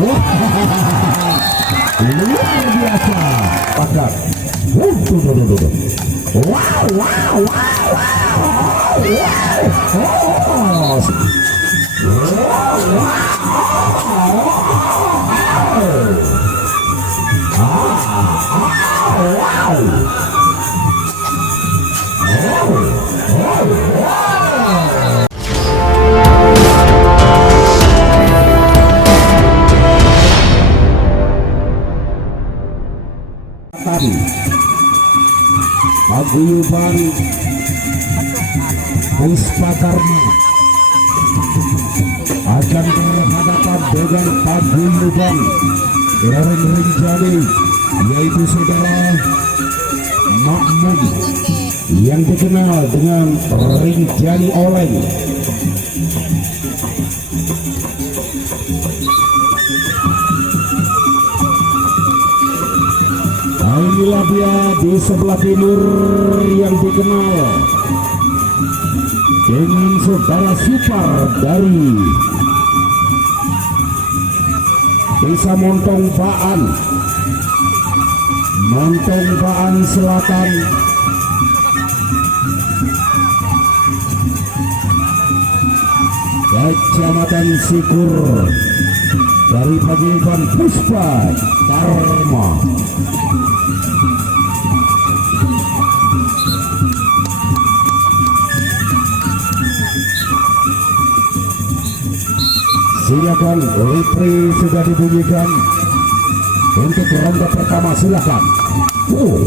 luar biasa pakat. Wow, wow, wow, paguyuban Puspa Karma akan berhadapan dengan paguyuban Raden Rinjani, yaitu saudara Makmum yang dikenal dengan Rinjani Oleng. Inilah dia di sebelah timur yang dikenal dengan saudara Supar dari Desa Montong Baan Selatan. Kecamatan Sikur dari paguyuban Puspa Karma. Silakan, referee sudah dibunyikan untuk ronde pertama. Silakan. Oh,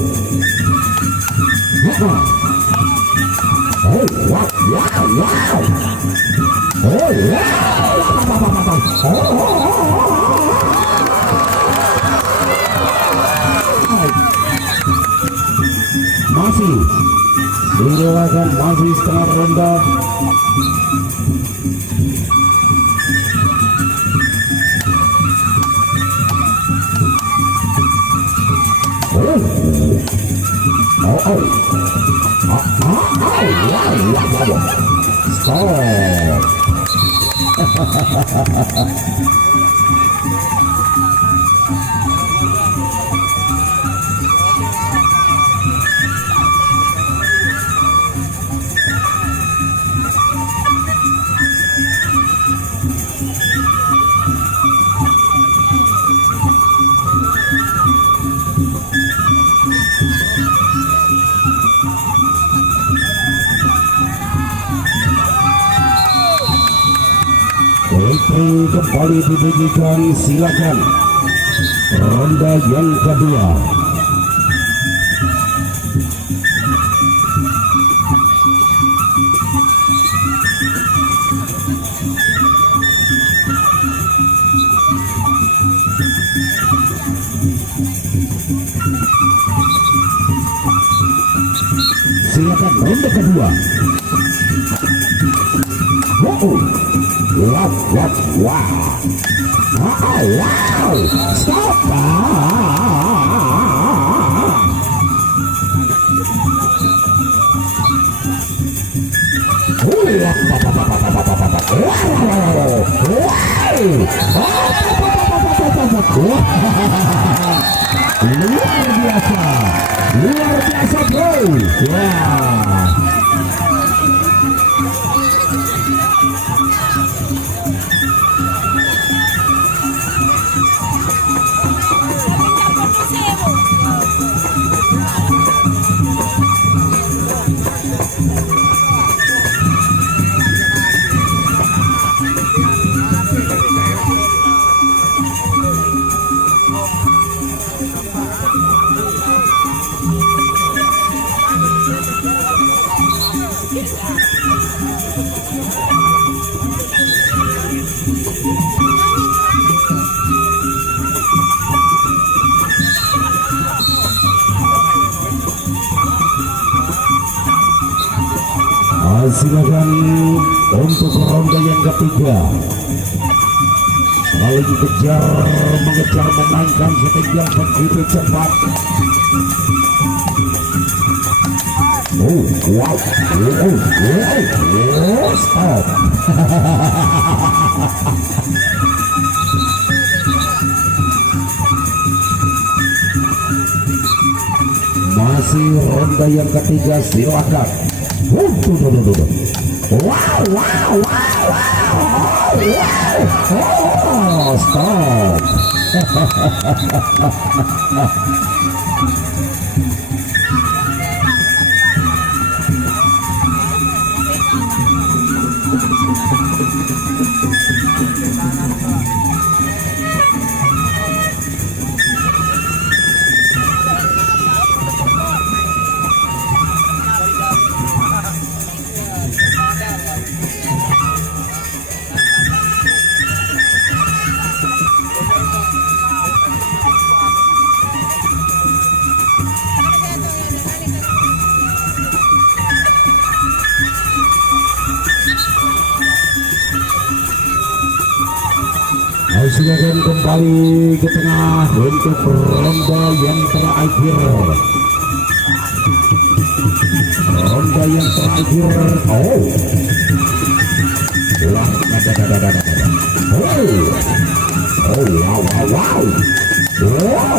wow, wow, wow. Oh, masih didoakan, masih setengah ronde. Kembali dibunyikan, silakan ronde yang kedua. Silakan ronde kedua. Wow, wow, wow. Wow, stop. Luar biasa bro. Silakan untuk ronde yang ketiga. Saling mengejar memainkan sepanjang begitu cepat. Wow, stop. Masih ronde yang ketiga, silakan. Wow, wow, wow, wow. Oh, stop. Silakan kembali ke tengah untuk ronde yang terakhir. Ronde yang terakhir. Oh, wah, oh, wow, wow, wow,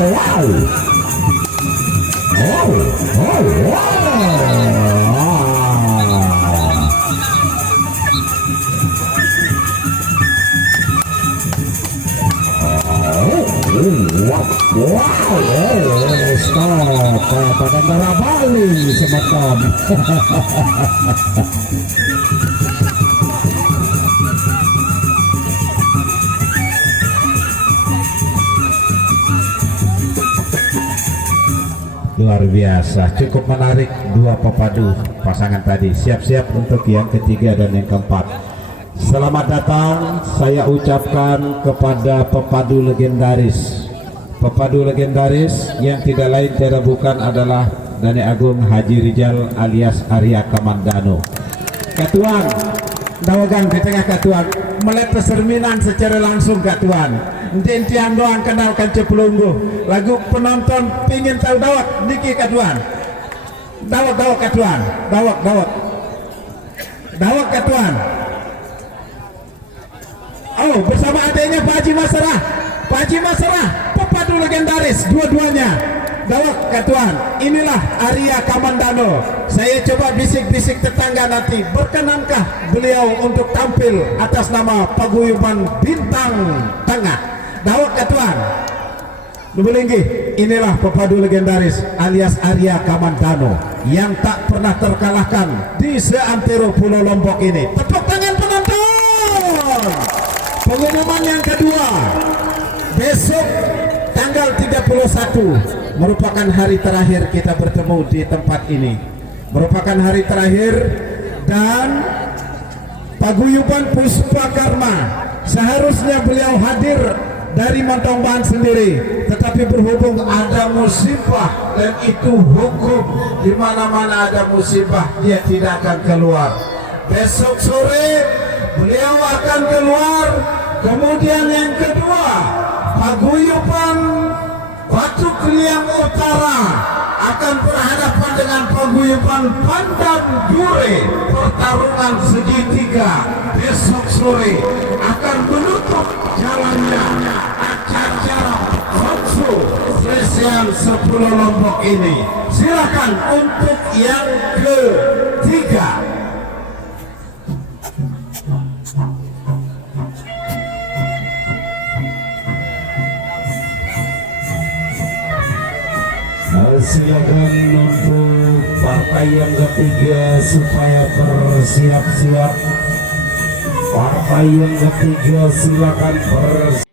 wow, stop, pada darah Bali semacam. Luar biasa, cukup menarik dua pepadu pasangan tadi. Siap-siap untuk yang ketiga dan yang keempat. Selamat datang saya ucapkan kepada pepadu legendaris. Pepadu legendaris yang tidak lain tiada bukan adalah Dani Agung Haji Rijal alias Arya Kamandano. Katuan, dawagan di tengah katuan, melihat perserminan secara langsung katuan. Entian doang kenalkan Cepelunggu. Lagu penonton pingin tahu dawak niki katuan. Dawak katuan, dawak katuan. Oh, bersama adanya Pak Haji Masarah, pepadu legendaris dua-duanya. Dawak katuan, inilah Arya Kamandano. Saya coba bisik-bisik tetangga nanti, berkenankah beliau untuk tampil atas nama Paguyuban Bintang Tengah. Dawak katuan, Lubulinggi, inilah pepadu legendaris alias Arya Kamandano yang tak pernah terkalahkan di seantero Pulau Lombok ini. Tepuk tangan penonton. Pengumuman yang kedua, besok tanggal 31 merupakan hari terakhir kita bertemu di tempat ini. Merupakan hari terakhir dan Paguyuban Puspakarma seharusnya beliau hadir dari Montomban sendiri, tetapi berhubung ada musibah dan itu hukum, di mana-mana ada musibah dia tidak akan keluar. Besok sore beliau akan keluar. Kemudian yang kedua, Paguyuban Batu Keliang Utara akan berhadapan dengan Paguyuban Pandan Dure. Pertarungan segitiga besok sore akan menutup jalannya acara Konsu spesial 10 Lombok ini. Silakan untuk yang ketiga. Silakan untuk partai yang ketiga supaya bersiap-siap. Partai yang ketiga silakan bersiap.